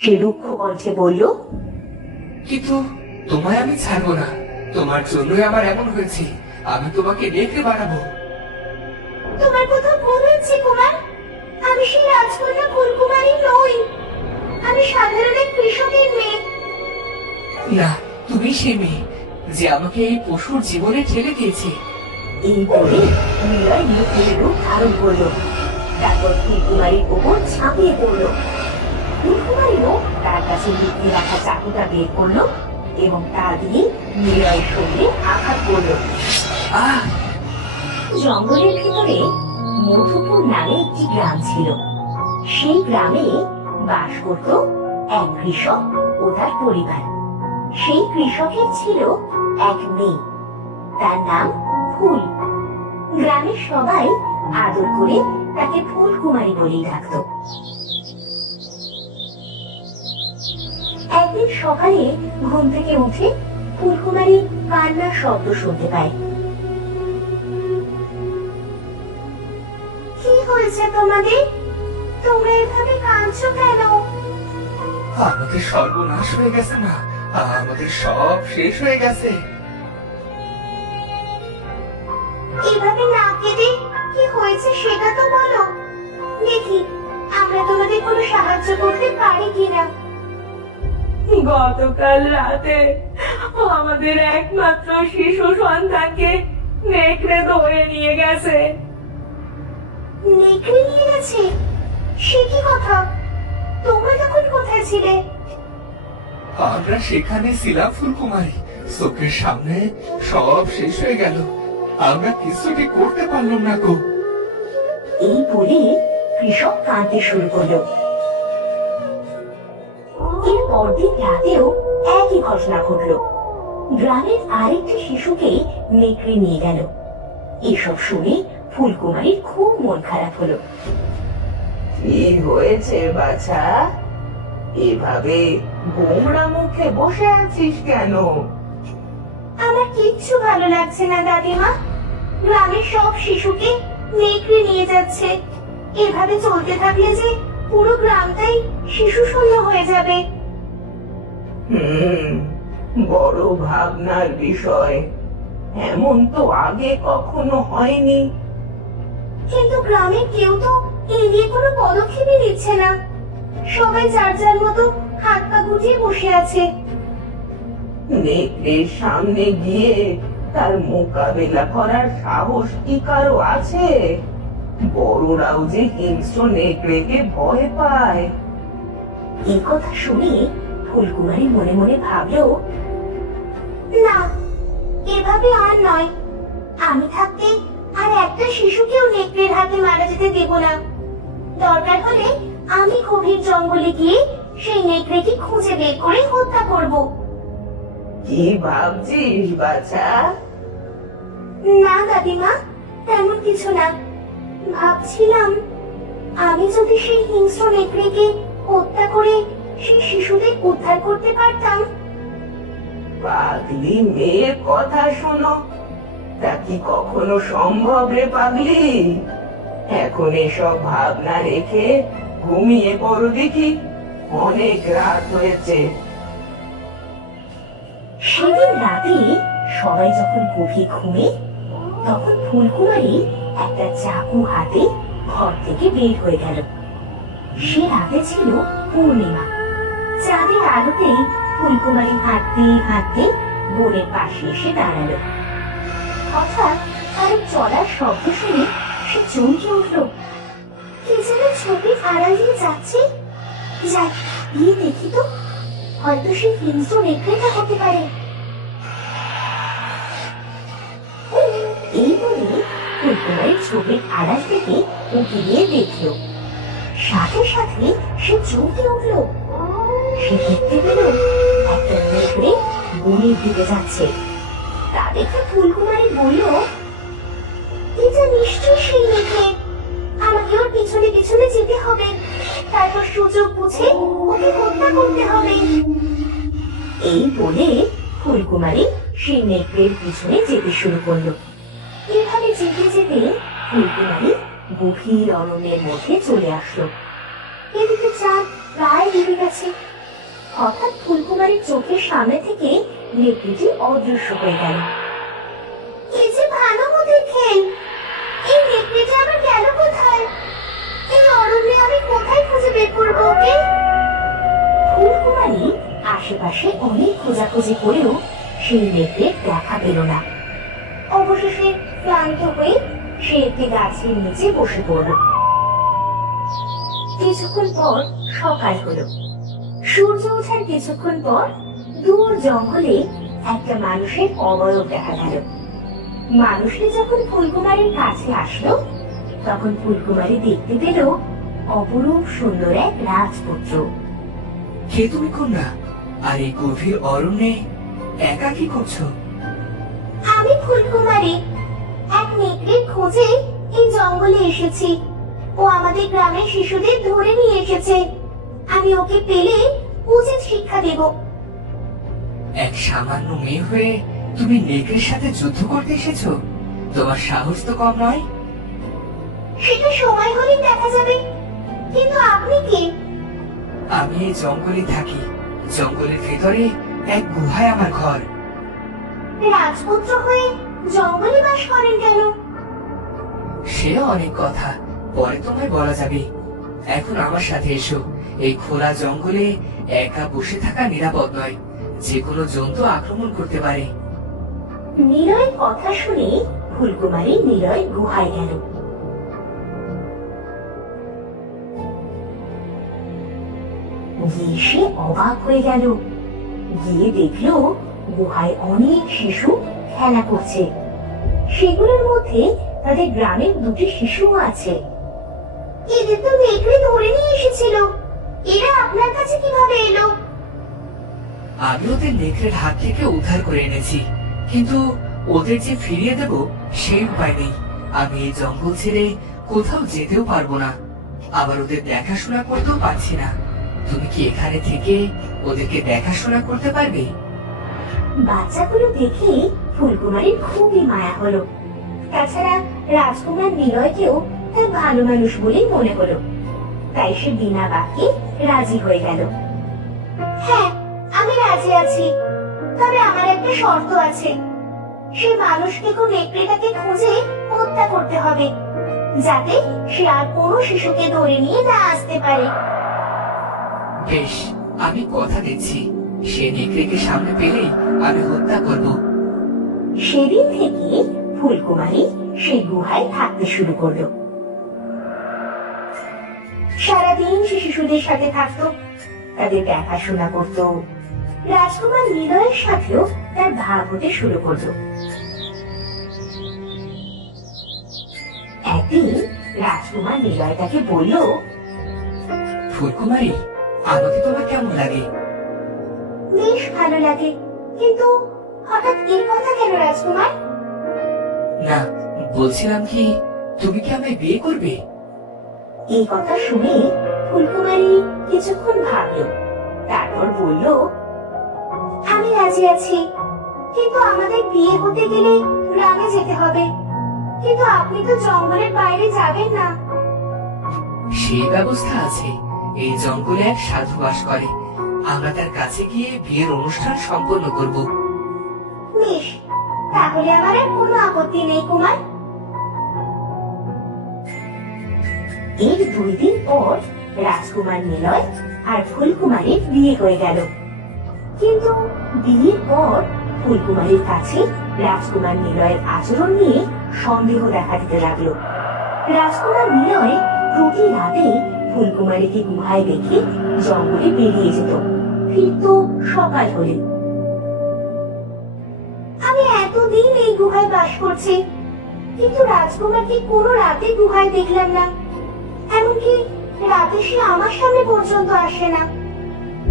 সে রুক্ষ কণ্ঠে বলল, কিন্তু তোমায় আমি ছাড়বো না। তোমার জন্যই আমার এমন হয়েছে। আমি তোমাকে নেকড়ে বানাবো। তোমার কথা ভুল হচ্ছে কুমার। আমি সেই রাজকন্যা ফুলকুমারী নই। আমি সাধারণ এক কৃষকের মেয়ে। না, তুমি সে মেয়ে যে আমাকে এই পশুর জীবনে ঠেলে দিয়েছে। এই বলে নিলয় নেকড়ের রূপ ধারণ করলো। তারপর ফুলকুমারীর ওপর ঝাঁপিয়ে পড়লো। ফুলকুমারীও তার কাছে লুকিয়ে রাখা চাকুটা বের করলো এবং তা দিয়ে নিলয়ের শরীরে আঘাত করলো। আহ! জঙ্গলের ভিতরে মধুপুর নামে একটি গ্রাম ছিল। সেই গ্রামে বাস করত এক কৃষক ও তার পরিবার। সেই কৃষকের ছিল এক মেয়ে, তার নাম ফুল। গ্রামের সবাই আদর করে তাকে ফুলকুমারী বলেই ডাকত। একদিন সকালে ঘুম থেকে উঠে ফুলকুমারী কান্নার শব্দ শুনতে পায়। কি হয়েছে তোমাদের? তোমরা এভাবে কাঁদছো কেন? আমাদের সর্বনাশ হয়ে গেছে না, আমাদের সব শেষ হয়ে গেছে। এভাবে না কেঁদে কি হয়েছে সেটা তো বলো, দেখি আমরা তোমাদের কোনো সাহায্য করতে পারি কিনা। গতকাল রাতে আমাদের একমাত্র শিশু সন্তানকে নেকড়ে ধরে নিয়ে গেছে। নেকড়ে নিয়ে গেছে? সে কি কথা? তোমরা তখন কোথায় ছিলে? আমরা সেখানে ছিলাম ফুলকুমারী, চোখের সামনে সব শেষ হয়ে গেল। আমরা কিছুটি করতে পারলাম না গো। এই বলে কৃষক কাঁদতে শুরু করলো। এর পরদিন রাতেও একই ঘটনা ঘটলো। গ্রামের আরেকটি শিশুকে নেকড়ে নিয়ে গেল। এসব শুনে ফুলকুমারীর খুব মন খারাপ হলো। কি হয়েছে বাছা? এভাবে গোমড়া মুখে বসে আছিস কেন? আমার কিচ্ছু ভালো লাগছে না দাদিমা। গ্রামের সব শিশুকে নেকড়ে নিয়ে যাচ্ছে। এভাবে চলতে থাকলে যে পুরো গ্রামটাই শিশু শূন্য হয়ে যাবে। হুম, বড় ভাবনার বিষয়। এমন তো আগে কখনো হয়নি। কিন্তু গ্রামের কেউ তো এই নিয়ে কোনো পদক্ষেপই নিচ্ছে না। সবাই যার যার মতো হাত পা গুটিয়ে বসে আছে। নেকড়ের সামনে গিয়ে তার মোকাবেলা করার সাহস কি কারো আছে? বড়রাও যে হিংস্র নেকড়েকে ভয় পায়। এই কথা শুনে ফুলকুমারী মনে মনে ভাবলো, না, এভাবে আর নয়। আমি থাকতে আর একটা শিশুকেও নেকড়ের হাতে মারা যেতে দেব না। দরকার হলে আমি গভীর জঙ্গলে গিয়ে সেই নেকড়েকে খুঁজে বের করে হত্যা করব। কি ভাবছিস বাছা? না দাদিমা, তেমন কিছু না। ভাবছিলাম আমি যদি সেই হিংস্র নেকড়েকে হত্যা করে সেই শিশুদের উদ্ধার করতে পারতাম। পাগলি মেয়ের কথা শোনো, তা কি কখনো সম্ভব রে পাগলি? এখন এসব ভাবনা রেখে ঘুমিয়ে পড়ো দেখি, অনেক রাত হয়েছে। সেদিন রাতে সবাই যখন গভীর ঘুমে, তখন ফুলকুমারী একটা চাকু হাতে ঘর থেকে বের হয়ে গেল। সে রাতে ছিল পূর্ণিমা। চাঁদের আলোতেই ফুলকুমারী হাঁটতে হাঁটতে বনের পাশে এসে দাঁড়ালো। হঠাৎ তার চলার শব্দ শুনে সে চমকে উঠল। কি যেন ছবি আড়াল দিয়ে যাচ্ছে। যাই, গিয়ে দেখি তো, হয়তো সে হিংস্র নেকড়েটা হতে পারে। এই বলে ফুলকুমারী ছবির আড়াল থেকে উঁকি দিয়ে দেখলো। সাথে সাথে সে চমকে উঠল। সে দেখতে পেল একটা নেকড়ে বনের দিকে যাচ্ছে। তা দেখে ফুলকুমারী বলল, এটা নিশ্চয়ই সেই নেকড়ে। আমাকে ওর পিছনে পিছনে যেতে হবে, তারপর সুযোগ বুঝে ওকে হত্যা করতে হবে। এই বলে ফুলকুমারী সেই নেকড়ের পিছনে যেতে শুরু করলো। এভাবে যেতে যেতে ফুলকুমারী গভীর অরণ্যের মধ্যে চলে আসলো। এদিকে চাঁদ প্রায় ডুবে গেছে। আছে। হঠাৎ ফুলকুমারীর চোখের সামনে থেকে নেকড়েটি অদৃশ্য হয়ে গেল। এই যে ভালো মতো খেল, এই নেকড়েটা আবার গেল কোথায়? এই অরণ্যে আমি কোথায় খুঁজে বের করবো ওকে? ফুলকুমারী আশেপাশে অনেক খোঁজাখুঁজি করেও সেই নেকড়ে দেখা পেল না। অবশেষে ক্লান্ত হয়ে সে একটি গাছের নিচে বসে পড়ল। কিছুক্ষণ পর সকাল হলো। সূর্য ওঠার কিছুক্ষণ পর দূর জঙ্গলে একটা মানুষের অবয়ব দেখা গেল। মানুষটি যখন ফুলকুমারীর কাছে আসলো, তখন ফুলকুমারী দেখতে পেল অপরূপ সুন্দর এক রাজপুত্র। কে তুমি কন্যা? আর এই গভীর অরণ্যে একা কি করছো? আমি ফুলকুমারী, এক নেকড়ের খোঁজে এই জঙ্গলে এসেছি। ও আমাদের গ্রামের শিশুদের ধরে নিয়ে এসেছে। আমি ওকে পেলে উচিত শিক্ষা দেব। এক সামান্য মেয়ে হয়ে তুমি নেকড়ের সাথে যুদ্ধ করতে এসেছো? তোমার সাহস তো কম নয়। সেটা সময় হলেই দেখা যাবে। কিন্তু আপনি কে? আমি এই জঙ্গলে থাকি। জঙ্গলের ভেতরে এক গুহায় আমার ঘর। রাজপুত্র হয়ে জঙ্গলে বাস করেন কেন? সে অনেক কথা, পরে তোমায় বলা যাবে। এখন আমার সাথে এসো। এই খোলা জঙ্গলে একা বসে থাকা নিরাপদ নয়। যে কোনো জন্তু আক্রমণ করতে পারে। নিলয়ের কথা শুনে ফুলকুমারী নিলয় গুহায় গেল। গিয়ে সে অবাক হয়ে গেল। গিয়ে দেখলো গুহায় অনেক শিশু খেলা করছে। সেগুলোর মধ্যে তাদের গ্রামের দুটি শিশু আছে। এদের তো নেকড়ে ধরে নিয়ে এসেছিল। এরা আপনার কাছে কিভাবে এলো? আমি ওদের নেকড়ের হাত থেকে উদ্ধার করে এনেছি, কিন্তু ওদের যে ফিরিয়ে দেব সেই উপায় নেই। আমি এই জঙ্গল ছেড়ে কোথাও যেতেও পারবো না, আবার ওদের দেখাশোনা করতেও পারছি না। তুমি কি এখানে থেকে ওদেরকে দেখাশোনা করতে পারবে? বাচ্চাগুলো দেখে ফুলকুমারীর খুবই মায়া হলো। তাছাড়া রাজকুমার নিলয়কেও তার ভালো মানুষ বলেই মনে হলো। তাই সে বিনা বাক্যে রাজি হয়ে গেল। হ্যাঁ, আমি রাজি আছি, তবে আমার একটা শর্ত আছে। সে মানুষকে নেকড়েটাকে খুঁজে হত্যা করতে হবে, যাতে সে আর কোনো শিশুকে ধরে নিয়ে না আসতে পারে। বেশ, আমি কথা দিচ্ছি, সে নেকড়েকে সামনে পেলেই আমি হত্যা করব। সেদিন থেকে ফুলকুমারী সেই গুহায় থাকতে শুরু করলো। সারাদিন সে শিশুদের সাথে থাকতো, তাদের দেখাশোনা করত। রাজকুমার নিলয়ের সাথেও তার ভাব হতে শুরু করলো। একদিন রাজকুমার নিলয় তাকে বলল, ফুলকুমারী, আমাকে তোমার কেমন লাগে? বেশ ভালো লাগে, কিন্তু হঠাৎ এই কথা কেন রাজকুমার? না, বলছিলাম কি, তুমি কি আমায় বিয়ে করবে? এই কথা শুনে ফুলকুমারী কিছুক্ষণ ভাবলো, তারপর বলল, আমি রাজি আছি, কিন্তু আমাদের বিয়ে হতে গেলে গ্রামে যেতে হবে। কিন্তু আপনি তো জঙ্গলের বাইরে যাবেন না। সেই ব্যবস্থা আছে। এই জঙ্গলে এক সাধু বাস করে। আমরা তার কাছে গিয়ে বিয়ের অনুষ্ঠান সম্পন্ন করব। বেশ, তাহলে আমার আর কোনো আপত্তি নেই কুমার। এর 2 দিন পর রাজকুমার নিলয় আর ফুলকুমারীর বিয়ে হয়ে গেল। কিন্তু বিয়ের পর ফুলকুমারীর কাছে রাজকুমার নিলয়ের আচরণ নিয়ে সন্দেহ দেখা দিতে লাগলো। রাজকুমার নিলয় প্রতি রাতে ফুলকুমারীকে গুহায় রেখে জঙ্গলে বেরিয়ে যেত, ফিরত সকাল হলে। আমি এতদিন এই গুহায় বাস করছি, কিন্তু রাজকুমারকে কোনো রাতে গুহায় দেখলাম না। এমনকি রাতে সে আমার সামনে পর্যন্ত আসে না।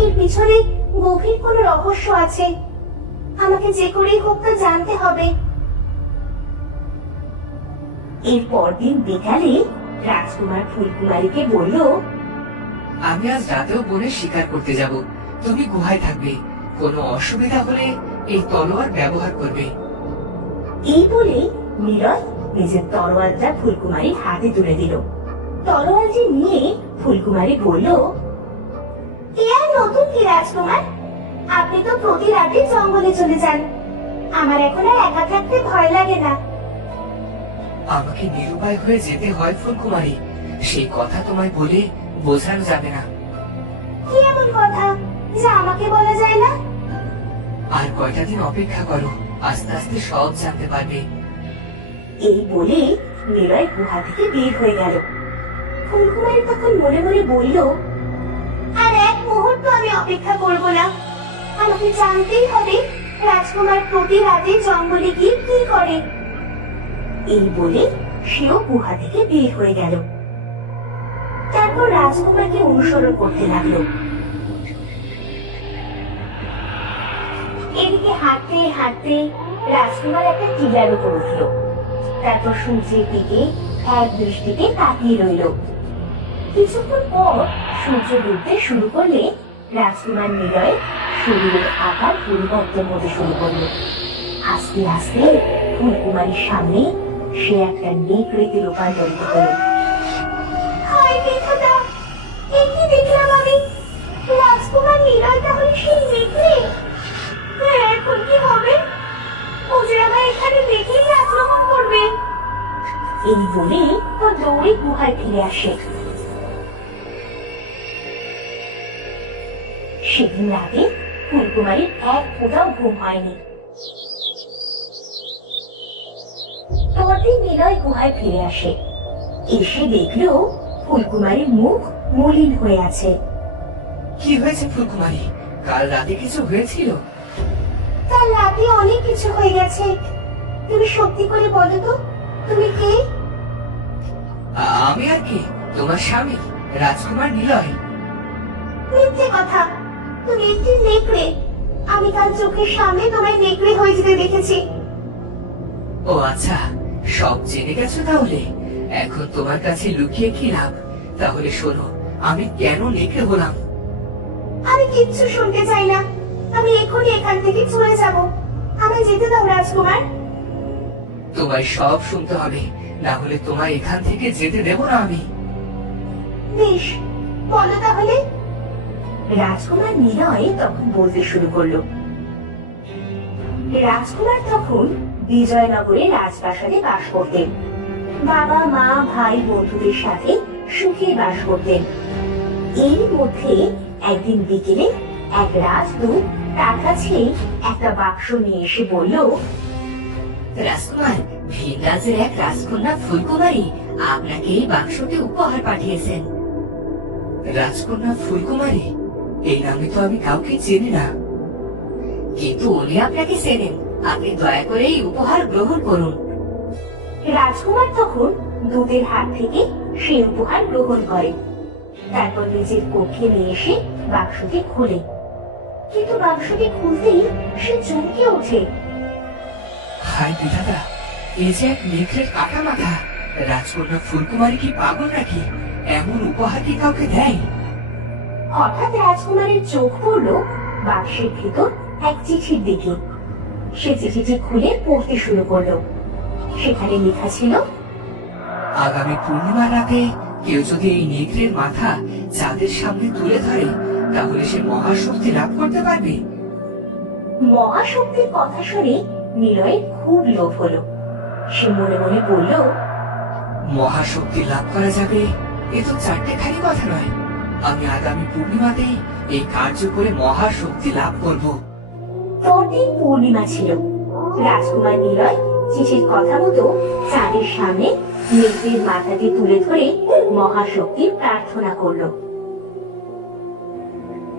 এর পিছনে গভীর কোনো রহস্য আছে। আমাকে যে করেই হোক তা জানতে হবে। এর পরদিন বিকালে রাজকুমার ফুলকুমারীকে বলল, আমি আজ রাতেও বনে শিকার করতে যাব। তুমি গুহায় থাকবে। কোনো অসুবিধা হলে এই তলোয়ার ব্যবহার করবে। এই বলে নিলয় নিজের তরোয়ালটা ফুলকুমারীর হাতে তুলে দিল। তরোয়ালটি নিয়ে ফুলকুমারী বলল, এ আর কি রাজকুমার, আপনি তো প্রতি রাতে জঙ্গলে চলে যান। আমার এখন আর একা থাকতে ভয় লাগে না। আমাকে নিরুপায় হয়ে যেতে হয় ফুলকুমারী, সেই কথা তোমায় বলে বোঝানো যাবে না। কি এমন কথা যা আমাকে বলা যায় না? আর কয়টা দিন অপেক্ষা করো, আস্তে আস্তে সব জানতে পারবে। এই বলে নিলয় গুহা থেকে বের হয়ে গেল। ফুলকুমারী তখন মনে মনে বলল, আর এক মুহূর্ত আমি অপেক্ষা করব না। আমাকে জানতেই হবে রাজকুমার প্রতি রাতে জঙ্গলে গিয়ে কি করে। এই বলে সেও গুহা থেকে বের হয়ে গেল। তারপর রাজকুমারকে অনুসরণ করতে লাগলো। এদিকে হাঁটতে হাঁটতে রাজকুমার একটা টিলার উপর উঠল। তারপর সূর্যের দিকে এক দৃষ্টিতে তাকিয়ে রইল। কিছুক্ষণ পর সূর্য ডুবতে শুরু করলে রাজকুমার নিলয় শরীরের আকার পরিবর্তন হতে শুরু করলো। আস্তে আস্তে ফুলকুমারীর সামনে সে একটা নেকড়েতে রূপান্তরিত হলো। হায় বিধাতা, এ কি দেখলাম আমি? রাজকুমার নিলয় তাহলে সেই নেকড়ে? এখন কি হবে? ও যে আমায় এখানে দেখেই আক্রমণ করবে। এই বলে তো দৌড়ে গুহায় ফিরে আসে। সেদিন রাতে ফুলকুমারীর এক ফোঁটাও ঘুম হয়নি। পরদিন নিলয় গুহায় ফিরে আসে। এসে দেখলো ফুলকুমারীর মুখ মলিন হয়ে আছে। কি হয়েছে ফুলকুমারী? কাল রাতে কিছু হয়েছিল? কাল রাতে অনেক কিছু হয়ে গেছে। তুমি সত্যি করে বলো তো, তুমি কে? আমি আর কি, তোমার স্বামী রাজকুমার নিলয়। মিথ্যে কথা, তুমি একটি নেকড়ে। আমি কাল চোখের সামনে তোমায় নেকড়ে হয়ে যেতে দেখেছি। ও আচ্ছা, সব জেনে গেছো তাহলে। এখন তোমার কাছে লুকিয়ে কি লাভ? তাহলে শোনো, আমি কেন নেকড়ে হলাম। আমি কিচ্ছু শুনতে চাই না। আমি এখনই এখান থেকে চলে যাব। আমায় যেতে দাও রাজকুমার। তোমায় সব শুনতে হবে, না হলে তোমায় এখান থেকে যেতে দেব না আমি। বেশ, বলো তাহলে। রাজকুমার নিলয় তখন বলতে শুরু করলো। রাজকুমার তখন বিজয়নগরে রাজপ্রাসাদে বাস করতেন। বাবা মা ভাই বন্ধুদের সাথে সুখে বাস করতেন। এর মধ্যে একদিন বিকেলে এক রাজদূত তার কাছে একটা বাক্স নিয়ে এসে বলল, রাজকুমার, ভিনরাজের এক রাজকন্যা ফুলকুমারী আপনাকে এই বাক্সটি উপহার পাঠিয়েছেন। রাজকন্যা ফুলকুমারী? এই নামে তো আমি কাউকে চিনি না। কিন্তু উনি আপনাকে চেনেন, আপনি দয়া করে এই উপহার গ্রহণ করুন। রাজকুমার তখন দূতের হাত থেকে সেই উপহার গ্রহণ করে। তারপর নিজের কক্ষে নিয়ে এসে বাক্সটি খোলে। কিন্তু বাক্সটি খুলতেই সে চমকে ওঠে। হায় বিধাতা, এই যে এক নেকড়ের কাটা মাথা! রাজকন্যা ফুলকুমারী কি পাগল নাকি? এমন উপহার কি কাউকে দেয়? হঠাৎ রাজকুমারের চোখ পড়ল বাক্সের ভেতর এক চিঠির দিকে। সে চিঠিটি খুলে পড়তে শুরু করলো। সেখানে লেখা ছিল, আগামী পূর্ণিমা রাতে কেউ যদি এই নেকড়ের মাথা চাঁদের সামনে তুলে ধরে, তাহলে সে মহাশক্তি লাভ করতে পারবে। মহাশক্তির কথা শুনে নিলয়ের খুব লোভ হলো। সে মনে মনে বলল, মহাশক্তি লাভ করা যাবে, এ তো চারটে খালি কথা নয়। আমি আগামী পূর্ণিমাতেই এই কার্য করে মহাশক্তি লাভ করব। পরদিন পূর্ণিমা ছিল। রাজকুমার নিলয় চিঠির কথা মতো চাঁদের সামনে নেকড়ের মাথাটি তুলে ধরে মহাশক্তির প্রার্থনা করলো।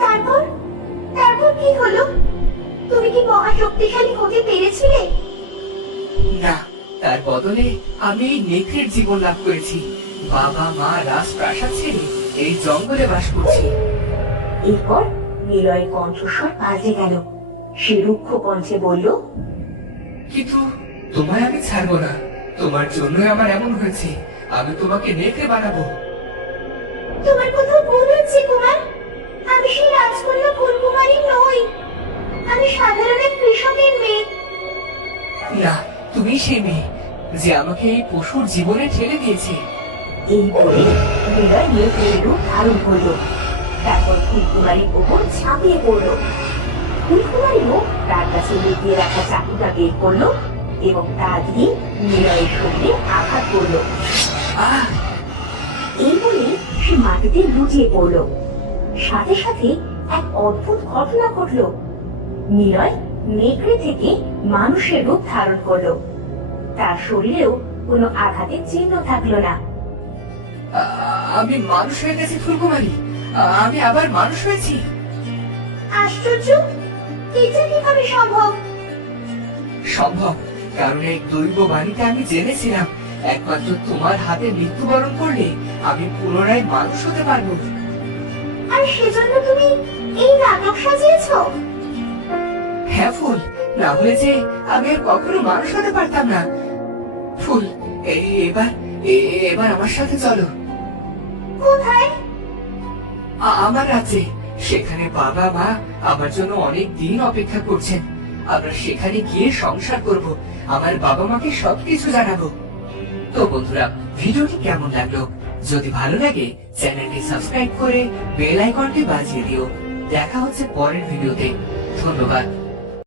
তারপর তারপর কি হলো? তুমি কি মহাশক্তিশালী হতে পেরেছিলে? না, তার বদলে আমি এই নেকড়ের জীবন লাভ করেছি। বাবা মা রাজপ্রাসাদ ছেড়ে এই জঙ্গলে বাস করছি। এরপর নিলয়ের কণ্ঠস্বর পাল্টে গেল। সে রুক্ষ কণ্ঠে বলল, কিন্তু তোমায় আমি ছাড়বো না। তোমার জন্যই আমার এমন হয়েছে। আমি তোমাকে নেকড়ে বানাবো। তোমার কথা ভুল হচ্ছে কুমার। আমি সেই রাজকন্যা ফুলকুমারী নই। আমি সাধারণ এক কৃষকের মেয়ে। না, তুমি সেই মেয়ে যে আমাকে এই পশুর জীবনে ঠেলে দিয়েছে। এই বলে নিলয় নেকড়ের রূপ ধারণ করল। তারপর ফুলকুমারীর ওপর ঝাঁপিয়ে পড়লো। ফুলকুমারীও তার কাছে লুকিয়ে রাখা চাকুটা বের করলো এবং তা দিয়ে নিলয়ের শরীরে আঘাত করলো। আহ! এই বলে সে মাটিতে লুটিয়ে পড়লো। সাথে সাথে এক অদ্ভুত ঘটনা ঘটলো। নিলয় নেকড়ে থেকে মানুষের রূপ ধারণ করলো। তার শরীরেও কোনো আঘাতের চিহ্ন থাকলো না। আমি মানুষ হয়ে গেছি ফুলকুমারী, আমি আবার মানুষ হয়েছি। আশ্চর্য, এটা কিভাবে সম্ভব? সম্ভব, কারণ এই দৈব বাণীতে আমি জেনেছিলাম একমাত্র তোমার হাতে মৃত্যুবরণ করলে আমি পুনরায় মানুষ হতে পারবো। আর সেজন্য তুমি এই নাটক সাজিয়েছো? হ্যাঁ ফুল, না হলে যে আমি আর কখনো মানুষ হতে পারতাম না। ফুল, এবার আমার সাথে চলো। কোথায়? আমার রাজ্যে। সেখানে বাবা মা আমার জন্য অনেক দিন অপেক্ষা করছেন। আমরা সেখানে গিয়ে সংসার করব, আমার বাবা মাকে সবকিছু জানাবো। তো বন্ধুরা, ভিডিওটি কেমন লাগলো? যদি ভালো লাগে চ্যানেলটি সাবস্ক্রাইব করে বেল আইকনটি বাজিয়ে দিও। দেখা হচ্ছে পরের ভিডিওতে। ধন্যবাদ।